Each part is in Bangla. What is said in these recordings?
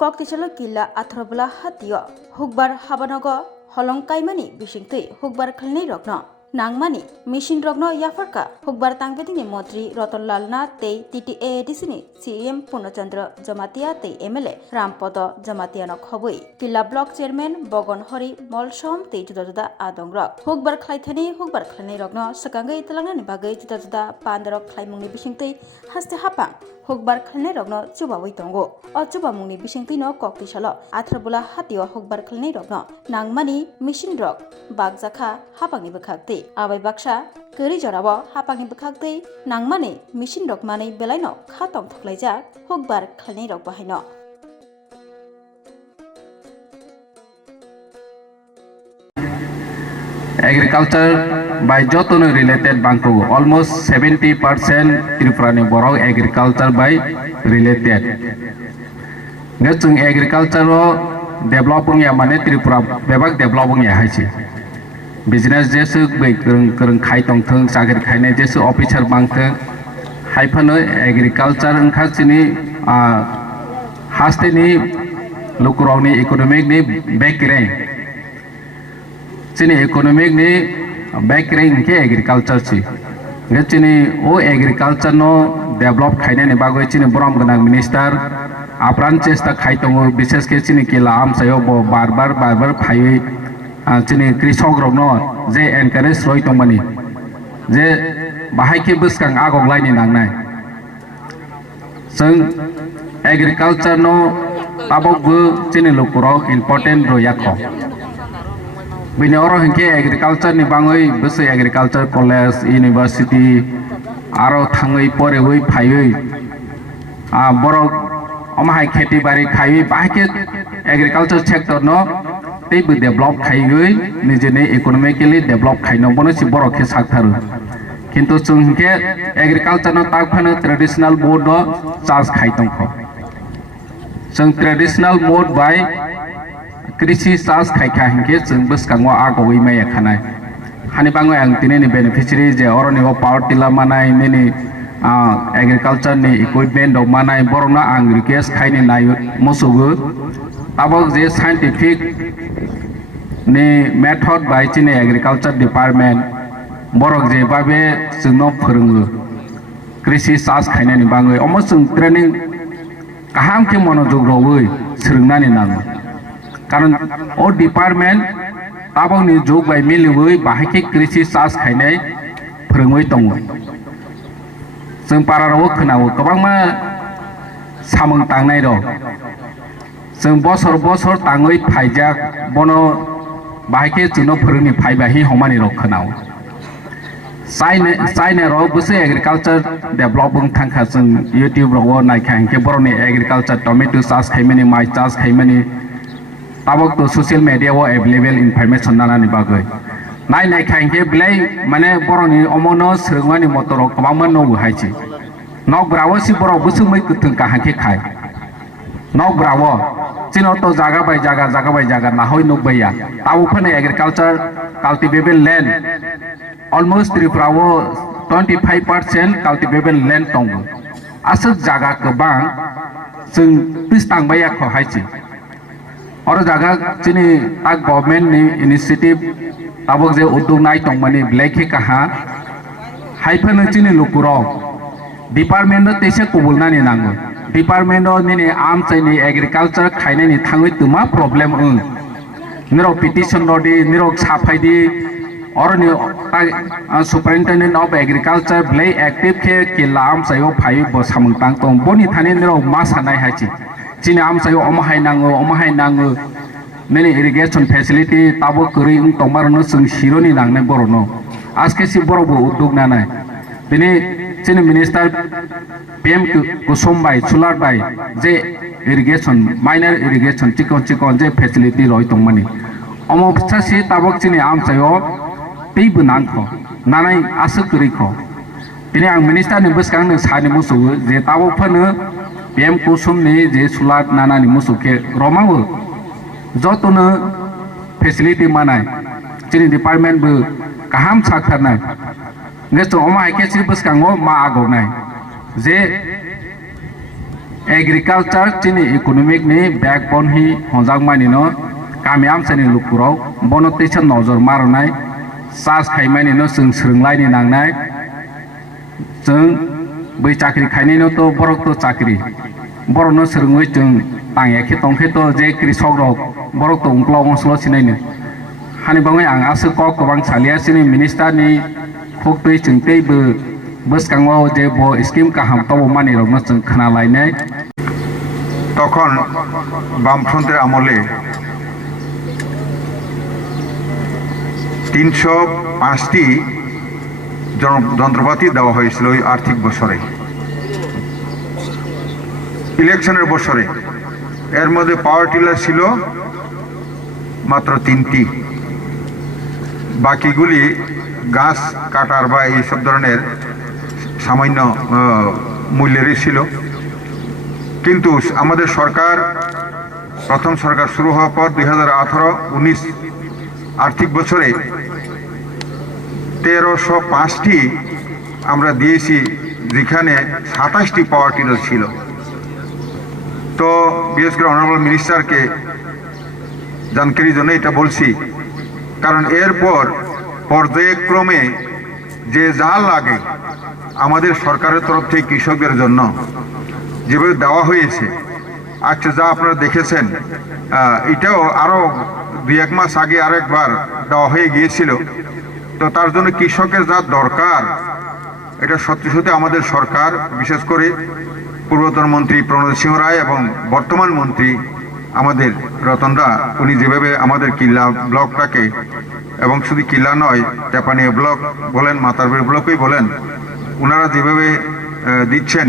Koktisalo kila athrobla hatio hukbar habanogo holongkaimani bisingtui hukbar khlnei rokno nangmani mission rokno yafarka hukbar tangbedini mantri Ratanlal Nath tei TTAADC ni CM Purnachandra Jamatia tei MLA Rampodo Jamatia no khobui kila block chairman Bogon Hori Molsom tei juda adongrok hukbar khlaithani hukbar khlnei rokno sakangai talangnani bagai juda pandrok khlaimungni bisingtui haste hapang hukbar khlnei rokno chubawi tongo o chubamungni bisingtui no koktisalo athrobla hatio hukbar khlnei rokno nangmani mission rok bagjaka hapangni bkhakti abai baksa keri jorabo hapangni bkhakti nangmani mission rok mani belaino khatong thoklaijak hukbar khlnei rok bahaino Agriculture by jotono related bangko almost 70% Tripurani borok agriculture by related. Ngachung agriculture ro developing ya mane Tripura bebak developing ya haisi. Business jesu bai kereng khai tong thung sagir khaine jesu officer bangthung haifano agriculture angkha chini haste ni lukurong ni economic ni background chini economic ni background ke agriculture chi chini o agriculture no develop khaine ni bagoi chini borom ganang minister apran chesta khai tongo bishes ke chini kila am sayo bo bar bar phai chini krishok rok no je encourage roi tongmani je bahai ke buskang agok laini nangnai sung agriculture no tabok bu chini lukurok important ro yakho bini oro hingke agriculture ni bangoi bese agriculture college university aro thangoi pore hoi phaioi borok amahai kheti bari khai bahke agriculture sector no teibu develop khaigoi nijene economically develop khaino bono si borok ke saktharu kintu chungke agriculture no takphano traditional mode no charge khaitongkho chung traditional mode by कृषि चाष खाइखा हिंके जों बसकांगो आगोयै माया खानाय हानि बांगो आं दिनैनि बेनिफिशियारि जे अरनिबो पावर टिलार मानाय नेनि एग्रिकालचार नि इक्विपमेन्ट दं मानाय बरना आं रिक्वेस्ट खाइनि नाय मोसौबो आबक जे साइंटिफिक नि method by Chini agriculture department बरक जे बाबे जोंनो फोरोङो कृषि चाष खाइनायनि बांगै अमो जों ट्रेनिं गाहाम के मनोजोग रवै सोलोंनानै नांगौ कारण ओ डिपार्टमेंट ताबंनि जुग बाय मिलुबै बाहायके कृषि चाष खायनाय फोरोङै दङ जों पाराराव खोनावो गोबांमा सामों तांनाय दं जों बसर ताङै फायजाक बनो बाहायके जोंनो फोरोंनि फायबाहि हमानि र खोनावो चाइना र बसे एग्रिकालचार डेभलपिंग थांखा जों यूट्यूब राव नायखा हिंके बरनि एग्रिकालचार टमेटो चाष खायमानि माइ चाष खायमानि ताबक तो सोशल मीडिया वो अवेलेबल इनफॉरमेशन नानानि बागै नाय खाइके बिलाय माने बरनि अमनो सोरगवानि मटर कबामन नो हायछि नक ब्रावो सि बर बुसुमै कुथुं काहाके खाय नक ब्रावो चिनो तो जागा बाय जागा नाहय नबैया ताबो फने एग्रीकल्चर कल्टिवेबल लैंड ऑलमोस्ट त्रिपुरावो 25% कल्टिवेबल लैंड दङ आसक जागा गोबां जों पिस्तांबाया ख हायछि और जागा चिनी ताक गवर्नमेंट नि इनिशिएटिव ताबक जे उद्योग नाय तंगमानि ब्लेखे कहा हाइफन चिनी लुकुरो डिपार्टमेंट तेसे कबुलनानि नांगो डिपार्टमेंट नि आम चाइनि एग्रीकल्चर खायनायनि थाङै तुमा प्रॉब्लम निरो पिटिशन रदि निरो साफायदि और नि सुपरिटेंडेंट ऑफ एग्रीकल्चर ब्ले एक्टिव के किलाम सायो फाइ बसामं तां तंग बनि थानि निरो मा सानाय हायछि चिनि आमसायो अमाहाय नाङो नेनि इरिगेशन फैसिलिटी ताबो करै तंबारनो जों सिरोनि नांनाय बरनो आजके सि बरबो उद्योग नानाय बिनि चिनि मिनिस्टार पीएम कुसुमबाई सुलारबाई जे इरिगेशन माइनर इरिगेशन चिकन जे फैसिलिटी रय तंमानि अमो फिसासि ताबक चिनि आमसायो तैबो नांखो नानाय आसो करिखो बिनि आं मिनिस्टार नि बसकांनो सानि मोसौ जे ताबो फनो पीएम कुसुम नि जे सुलाट नानानि मुसुके रमावो जतनो फेसिलिटी मानाय चिनि डिपार्टमेंट बो गाहाम साखारनाय नेसो अमा आइकेसि बसकांगो मा आगौनाय जे एग्रीकालचार चीनी इकोनॉमिक नि बैकबोन ही हजाक मानि न कामियाम सेनि लुकुराव बनो तेसा नजर मारनाय सास खाइमानि न जों सोंलायनि नांनाय जों बै चाकरि खाइनाय न तो बरक तो चाकरि बर न सोंङै जों तांयाखे तंखे तो जे कृषक रक बरक तो उंक्ला अंसल सिनायनो हानि बाङै आं आसो क गोबां सालिया सिनि मिनिस्टार नि खक्तै जोंतैबो बसकांगो जे ब स्किम काहाम तो मानि रकनो जों खोनालायनाय তখন বামফ্রন্টের আমলে 305টি যন্ত্রপাতি দেওয়া হয়েছিল ওই আর্থিক বছরে ইলেকশনের বছরে এর মধ্যে পাওয়ার টিলার ছিল মাত্র 3টি বাকিগুলি গাছ কাটার বা এইসব ধরনের সামান্য মূল্যেরই ছিল কিন্তু আমাদের সরকার প্রথম সরকার শুরু হওয়ার পর 2018-19 আর্থিক বছরে 1305টি আমরা দিয়েছি যেখানে 27টি পাওয়ার টিলার ছিল তো বিশেষ করে অনারেবল মিনিস্টারকে জানকারির জন্য এটা বলছি কারণ এরপর পর্যায়ক্রমে যে যা লাগে আমাদের সরকারের তরফ থেকে কৃষকদের জন্য যেভাবে দেওয়া হয়েছে আচ্ছা যা আপনারা দেখেছেন এটাও আরও 2-1 মাস আগে আরেকবার দেওয়া হয়ে গিয়েছিল তো তার জন্য কৃষকের যা দরকার এটা সত্যি সত্যি আমাদের সরকার বিশেষ করে পূর্বতন মন্ত্রী প্রণোদ সিংহ রায় এবং বর্তমান মন্ত্রী আমাদের রতনদা উনি যেভাবে আমাদের কিল্লা ব্লকটাকে এবং শুধু কিল্লা নয় তেপানিয়া ব্লক বলেন মাতারবাড়ি ব্লকই বলেন ওনারা যেভাবে দিচ্ছেন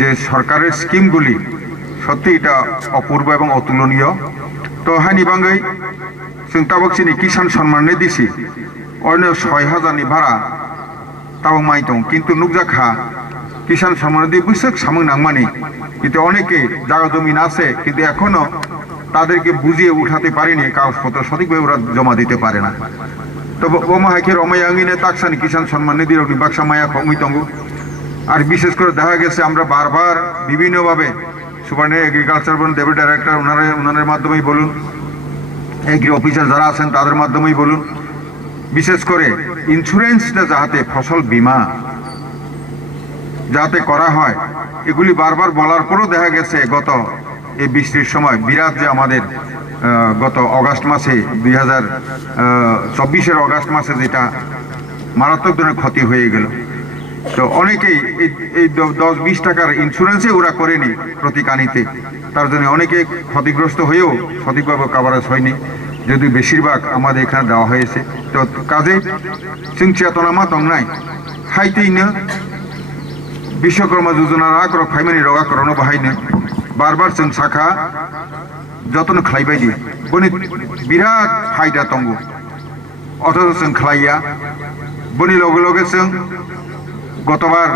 যে সরকারের স্কিমগুলি সত্যি এটা অপূর্ব এবং অতুলনীয় তো হানি বাঙ্গাই जों ताबकसिनि किसान सम्मान दिसी अरनो 6,000 नि भाड़ा ताबक माइ दं किन्तु नुकजाखा किसान सम्मान দিয়ে বৈশাখ সামং নাংমানি কিন্তু অনেকে জায়গা জমি আছে কিন্তু এখনো তাদেরকে বুঝিয়ে উঠাতে পারেনি কাগজপত্র সঠিকভাবে ওরা জমা দিতে পারে না তো ওমা হাইকে রমায়াঙ্গিনে তাকসানি কিষাণ সম্মান নিধি রকম বাক্সা মায়া খঙ্গি তঙ্গু আর বিশেষ করে দেখা গেছে আমরা বারবার বিভিন্নভাবে সুপার এগ্রিকালচার বলুন ডেপুটি ডাইরেক্টর ওনাদের মাধ্যমেই বলুন এগ্রি অফিসার যারা আছেন তাদের মাধ্যমেই বলুন বিশেষ করে ইন্স্যুরেন্সটা যাতে ফসল বীমা যাতে করা হয় এগুলি বারবার বলার পরও দেখা গেছে গত এই বৃষ্টির সময় বিরাট যে আমাদের গত অগাস্ট মাসে 2024-এর অগাস্ট মাসে যেটা মারাত্মক ধরনের ক্ষতি হয়ে গেল তো অনেকেই এই 10-20 টাকার ইন্স্যুরেন্সে ওরা করেনি প্রতি কানিতে তার জন্য অনেকে ক্ষতিগ্রস্ত হয়েও সঠিকভাবে কভারেজ হয়নি যদি বেশিরভাগ আমাদের এখানে দেওয়া হয়েছে তো কাজে जों চেতনা মা দं নাই হাইতেইনো বিশ্বকর্মা যোজনা রাখর ফাইমানি রগা করনো বাহাইनो बार जों साखा যত্ন খাইবাই দি বনি বিরাট ফায়দা দंगो অথচ जों খাইয়া বনি লগে লগে जों গতবার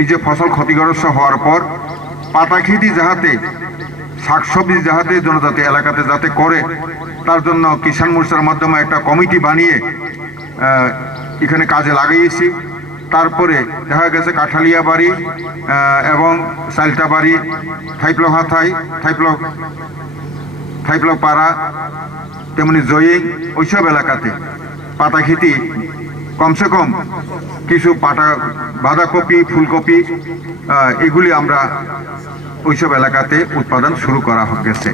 এই যে ফসল ক্ষতিগ্রস্ত হওয়ার পর পাতা খেতি যাতে শাকসবজি যাতে জনজাতি এলাকাতে যাতে করে তার জন্য কিষাণ মোর্চার মাধ্যমে একটা কমিটি বানিয়ে এখানে কাজে লাগিয়েছি তারপরে দেখা গেছে কাঠালিয়া বাড়ি এবং সালটা বাড়ি থাইপ্লক হাথাই থাইপ্লক পাড়া তেমনি জয়িং ওইসব এলাকাতে পাতা খেতি কমসে কম কিছু পাতা বাঁধাকপি ফুলকপি এগুলি আমরা ওইসব এলাকাতে উৎপাদন শুরু করা গেছে।